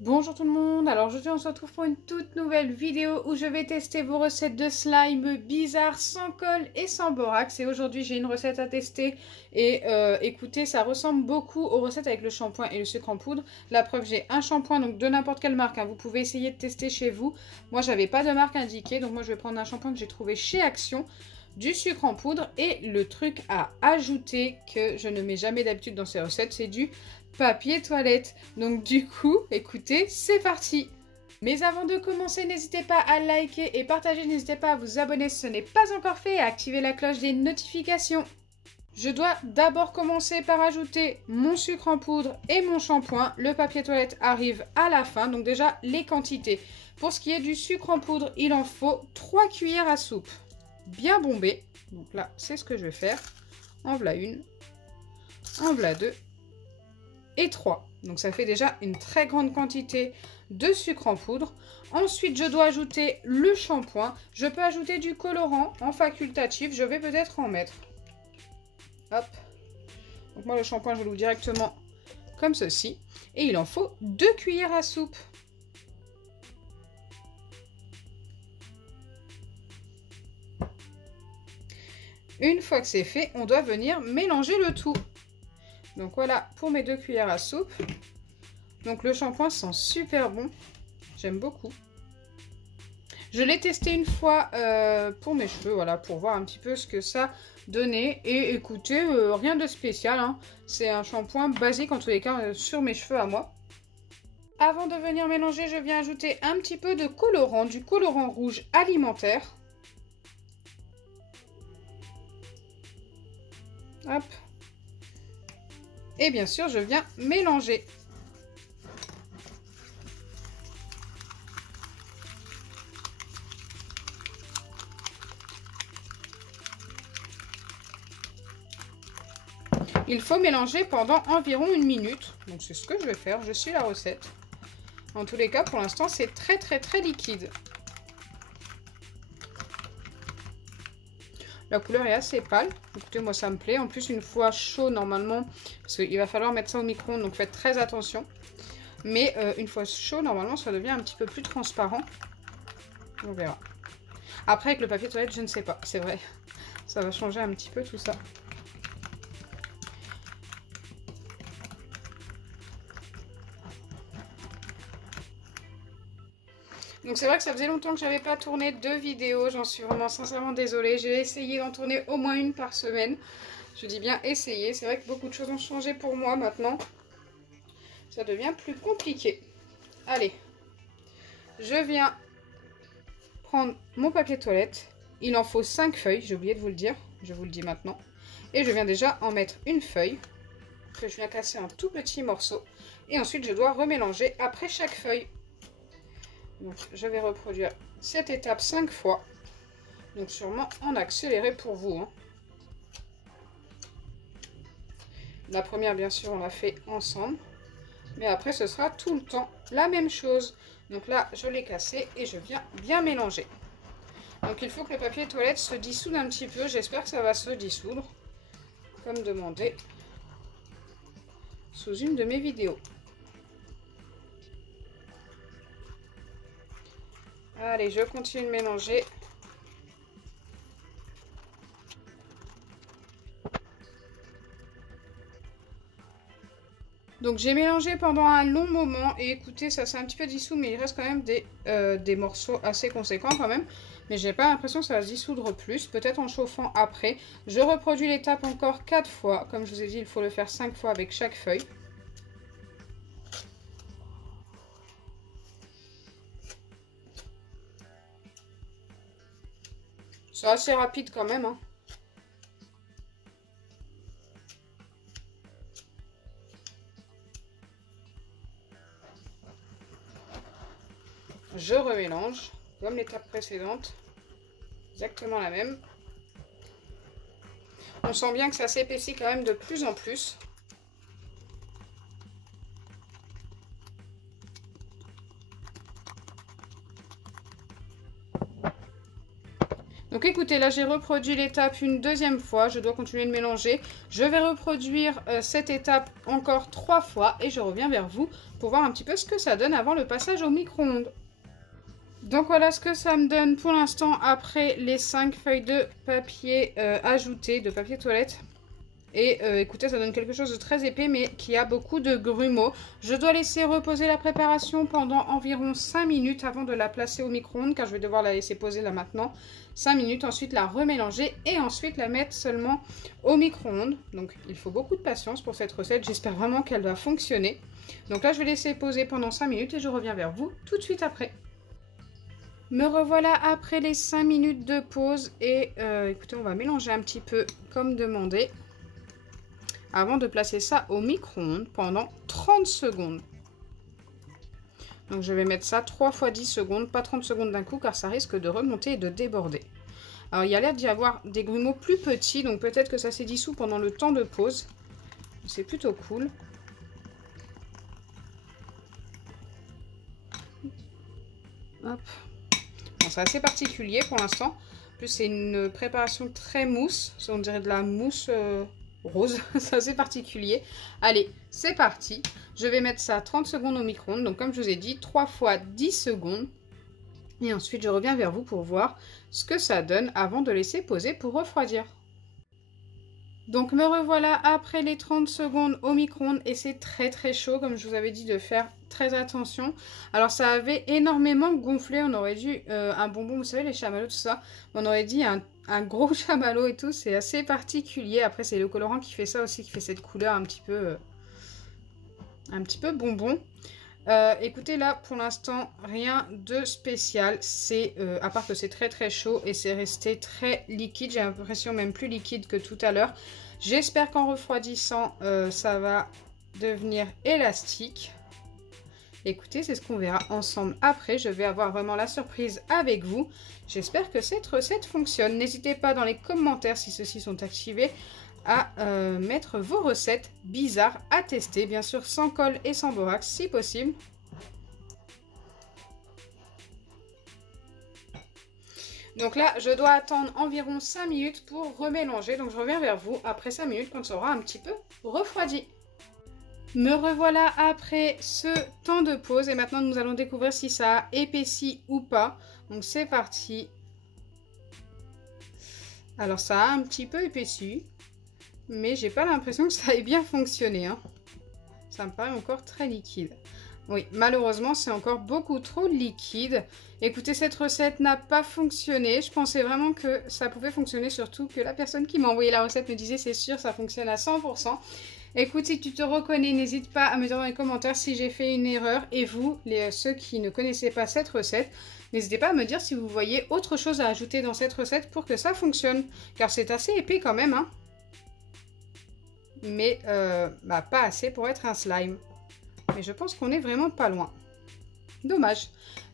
Bonjour tout le monde, alors aujourd'hui on se retrouve pour une toute nouvelle vidéo où je vais tester vos recettes de slime bizarres sans colle et sans borax. Et aujourd'hui j'ai une recette à tester et écoutez, ça ressemble beaucoup aux recettes avec le shampoing et le sucre en poudre. La preuve, j'ai un shampoing donc de n'importe quelle marque, hein. Vous pouvez essayer de tester chez vous. Moi j'avais pas de marque indiquée, donc moi je vais prendre un shampoing que j'ai trouvé chez Action, du sucre en poudre, et le truc à ajouter que je ne mets jamais d'habitude dans ces recettes, c'est du papier toilette. Donc du coup, écoutez, c'est parti. Mais avant de commencer, n'hésitez pas à liker et partager, n'hésitez pas à vous abonner si ce n'est pas encore fait et à activer la cloche des notifications. Je dois d'abord commencer par ajouter mon sucre en poudre et mon shampoing. Le papier toilette arrive à la fin, donc déjà les quantités. Pour ce qui est du sucre en poudre, il en faut 3 cuillères à soupe, bien bombées. Donc là, c'est ce que je vais faire. En voilà une, en voilà deux et 3. Donc ça fait déjà une très grande quantité de sucre en poudre. Ensuite, je dois ajouter le shampoing. Je peux ajouter du colorant en facultatif. Je vais peut-être en mettre. Hop. Donc moi, le shampoing, je l'ouvre directement comme ceci. Et il en faut 2 cuillères à soupe. Une fois que c'est fait, on doit venir mélanger le tout. Donc voilà pour mes 2 cuillères à soupe. Donc le shampoing sent super bon. J'aime beaucoup. Je l'ai testé une fois pour mes cheveux, voilà, pour voir un petit peu ce que ça donnait. Et écoutez, rien de spécial, hein. C'est un shampoing basique en tous les cas sur mes cheveux à moi. Avant de venir mélanger, je viens ajouter un petit peu de colorant, du colorant rouge alimentaire. Hop. Et bien sûr, je viens mélanger. Il faut mélanger pendant environ 1 minute. Donc c'est ce que je vais faire, je suis la recette. En tous les cas, pour l'instant, c'est très liquide. La couleur est assez pâle. Écoutez, moi ça me plaît. En plus, une fois chaud, normalement, parce qu'il va falloir mettre ça au micro-ondes, donc faites très attention. Mais une fois chaud, normalement, ça devient un petit peu plus transparent. On verra. Après, avec le papier toilette, je ne sais pas. C'est vrai, ça va changer un petit peu tout ça. Donc c'est vrai que ça faisait longtemps que j'avais pas tourné de vidéos, j'en suis vraiment sincèrement désolée. J'ai essayé d'en tourner au moins une par semaine. Je dis bien essayer, c'est vrai que beaucoup de choses ont changé pour moi maintenant. Ça devient plus compliqué. Allez, je viens prendre mon papier toilette. Il en faut 5 feuilles, j'ai oublié de vous le dire, je vous le dis maintenant. Et je viens déjà en mettre une feuille, que je viens casser en tout petits morceaux. Et ensuite je dois remélanger après chaque feuille. Donc je vais reproduire cette étape 5 fois. Donc sûrement en accéléré pour vous, hein. La première, bien sûr, on l'a fait ensemble. Mais après, ce sera tout le temps la même chose. Donc là, je l'ai cassé et je viens bien mélanger. Donc il faut que le papier toilette se dissoude un petit peu. J'espère que ça va se dissoudre, comme demandé sous une de mes vidéos. Allez, je continue de mélanger. Donc j'ai mélangé pendant un long moment et écoutez, ça s'est un petit peu dissous, mais il reste quand même des morceaux assez conséquents quand même. Mais j'ai pas l'impression que ça va se dissoudre plus, peut-être en chauffant après. Je reproduis l'étape encore 4 fois. Comme je vous ai dit, il faut le faire 5 fois avec chaque feuille. C'est assez rapide quand même, hein. Je remélange, comme l'étape précédente. Exactement la même. On sent bien que ça s'épaissit quand même de plus en plus. Donc Donc écoutez, là j'ai reproduit l'étape une deuxième fois. Je dois continuer de mélanger. Je vais reproduire cette étape encore 3 fois et je reviens vers vous pour voir un petit peu ce que ça donne avant le passage au micro-ondes. Donc voilà ce que ça me donne pour l'instant après les 5 feuilles de papier ajoutées, de papier toilette. Et écoutez, ça donne quelque chose de très épais mais qui a beaucoup de grumeaux. Je dois laisser reposer la préparation pendant environ 5 minutes avant de la placer au micro-ondes car je vais devoir la laisser poser là maintenant. 5 minutes, ensuite la remélanger et ensuite la mettre seulement au micro-ondes. Donc il faut beaucoup de patience pour cette recette. J'espère vraiment qu'elle va fonctionner. Donc là je vais laisser poser pendant 5 minutes et je reviens vers vous tout de suite après. Me revoilà après les 5 minutes de pause et écoutez, on va mélanger un petit peu comme demandé avant de placer ça au micro-ondes pendant 30 secondes. Donc je vais mettre ça 3 fois 10 secondes, pas 30 secondes d'un coup car ça risque de remonter et de déborder. Alors il y a l'air d'y avoir des grumeaux plus petits, donc peut-être que ça s'est dissous pendant le temps de pause. C'est plutôt cool. Hop. Bon, c'est assez particulier pour l'instant. En plus c'est une préparation très mousse, on dirait de la mousse... rose, c'est assez particulier. Allez, c'est parti. Je vais mettre ça 30 secondes au micro-ondes. Donc comme je vous ai dit, 3 fois 10 secondes. Et ensuite, je reviens vers vous pour voir ce que ça donne avant de laisser poser pour refroidir. Donc me revoilà après les 30 secondes au micro-ondes et c'est très très chaud comme je vous avais dit de faire très attention. Alors ça avait énormément gonflé, on aurait dû un bonbon, vous savez les chamallows tout ça, on aurait dit un gros chamallow et tout, c'est assez particulier. Après c'est le colorant qui fait ça aussi, qui fait cette couleur un petit peu bonbon. Écoutez là pour l'instant rien de spécial, c'est à part que c'est très très chaud et c'est resté très liquide, j'ai l'impression même plus liquide que tout à l'heure. J'espère qu'en refroidissant ça va devenir élastique. Écoutez, c'est ce qu'on verra ensemble après, je vais avoir vraiment la surprise avec vous. J'espère que cette recette fonctionne, n'hésitez pas dans les commentaires si ceux-ci sont activés à mettre vos recettes bizarres à tester, bien sûr sans colle et sans borax si possible. Donc là, je dois attendre environ 5 minutes pour remélanger, donc je reviens vers vous après 5 minutes quand ça aura un petit peu refroidi. Me revoilà après ce temps de pause et maintenant nous allons découvrir si ça a épaissi ou pas. Donc c'est parti. Alors ça a un petit peu épaissi. Mais j'ai pas l'impression que ça ait bien fonctionné. Hein. Ça me paraît encore très liquide. Oui, malheureusement, c'est encore beaucoup trop liquide. Écoutez, cette recette n'a pas fonctionné. Je pensais vraiment que ça pouvait fonctionner, surtout que la personne qui m'a envoyé la recette me disait c'est sûr, ça fonctionne à 100%. Écoute, si tu te reconnais, n'hésite pas à me dire dans les commentaires si j'ai fait une erreur. Et vous, ceux qui ne connaissaient pas cette recette, n'hésitez pas à me dire si vous voyez autre chose à ajouter dans cette recette pour que ça fonctionne. Car c'est assez épais quand même, hein. Mais pas assez pour être un slime. Mais je pense qu'on est vraiment pas loin. Dommage.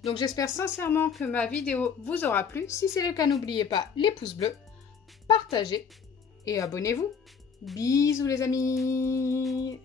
Donc j'espère sincèrement que ma vidéo vous aura plu. Si c'est le cas, n'oubliez pas les pouces bleus, partagez et abonnez-vous. Bisous les amis!